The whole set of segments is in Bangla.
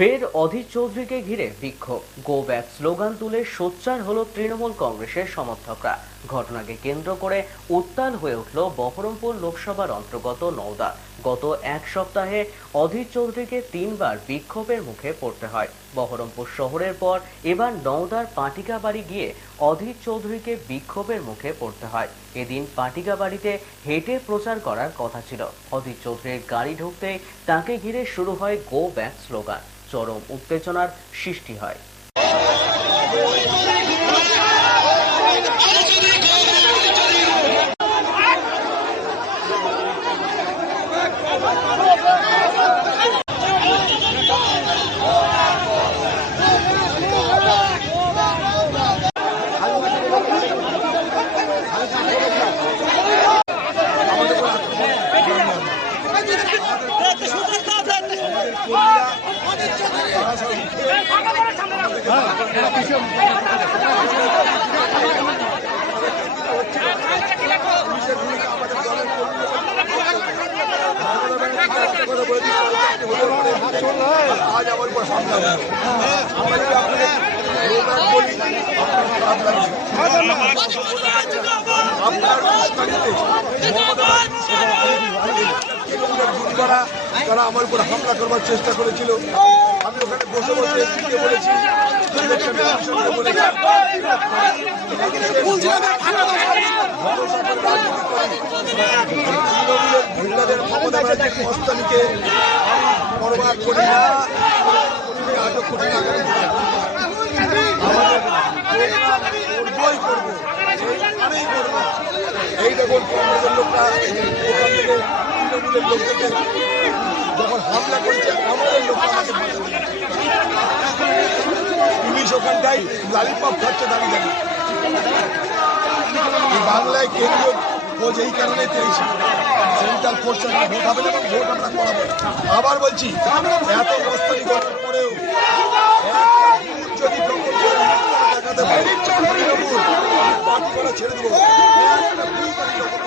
ফের অধীর চৌধুরীকে ঘিরে বিক্ষোভ। গো ব্যাক স্লোগান তুলে সোচ্চার হলো তৃণমূল কংগ্রেসের সমর্থকরা। ঘটনাকে কেন্দ্র করে উত্তাল হয়ে উঠল বহরমপুর লোকসভার অন্তর্গত নওদা। গত এক সপ্তাহে অধীর চৌধুরীকে তিনবার বিক্ষোভের মুখে পড়তে হয়। বহরমপুর শহরের পর এবার নওদার পাটিকা বাড়ি গিয়ে অধীর চৌধুরীকে বিক্ষোভের মুখে পড়তে হয়। এদিন পাটিকা বাড়িতে হেঁটে প্রচার করার কথা ছিল। অধীর চৌধুরীর গাড়ি ঢুকতেই তাকে ঘিরে শুরু হয় গো ব্যাক স্লোগান চরম উত্তেজনার সৃষ্টি হয়। আজ আমার উপর হলো। আমরা আপনাদের আপনার আপনার তার আমার উপর হামলা করবার চেষ্টা করেছিল। আমি ওখানে বসে বসে বলেছি কমিশনকে বলেছি। করি না আমাদের লোকরা তৃণমূলের লোকদেরকে যখন হামলা করছে, আমাদের লোক পুলিশ ওখানটাই খাচ্ছে দাঁড়িয়ে দাঁড়িয়ে বাংলায় কেন্দ্রীয় খোঁজ এই কারণে পেয়েছি। সেন্ট্রাল ফোর্স ভোট হবে ভোট আমরা করাবো। আবার বলছি, এত মস্তানি করার পরেও একটা ভোট যদি প্রকল্পের দেখাতে পারি তৃণমূল পার্টি করা ছেড়ে দেবো একটা ভুল করে প্রকল্প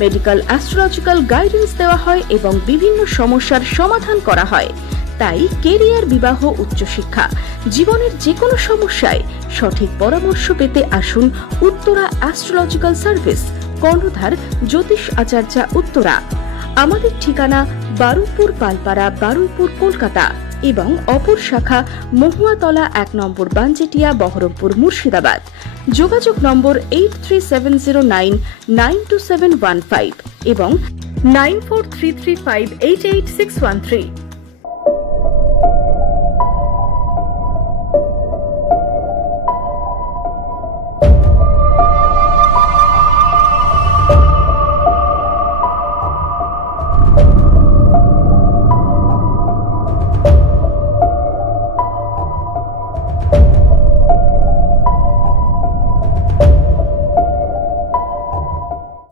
মেডিকেল অ্যাস্ট্রোলজিক্যাল গাইডেন্স দেওয়া হয় এবং বিভিন্ন সমস্যার সমাধান করা হয়। তাই কেরিয়ার বিবাহ উচ্চশিক্ষা, জীবনের যে কোনো সমস্যায় সঠিক পরামর্শ পেতে আসুন উত্তরা অ্যাস্ট্রোলজিক্যাল সার্ভিস, কর্ণধার জ্যোতিষ আচার্যা উত্তরা। আমাদের ঠিকানা বারুইপুর পালপাড়া, বারুইপুর কলকাতা এবং অপর শাখা মহুয়াতলা এক নম্বর বানজেটিয়া বহরমপুর মুর্শিদাবাদ। যোগাযোগ নম্বর eight three seven zero nine nine two seven one five এবং nine four three three five eight eight six one three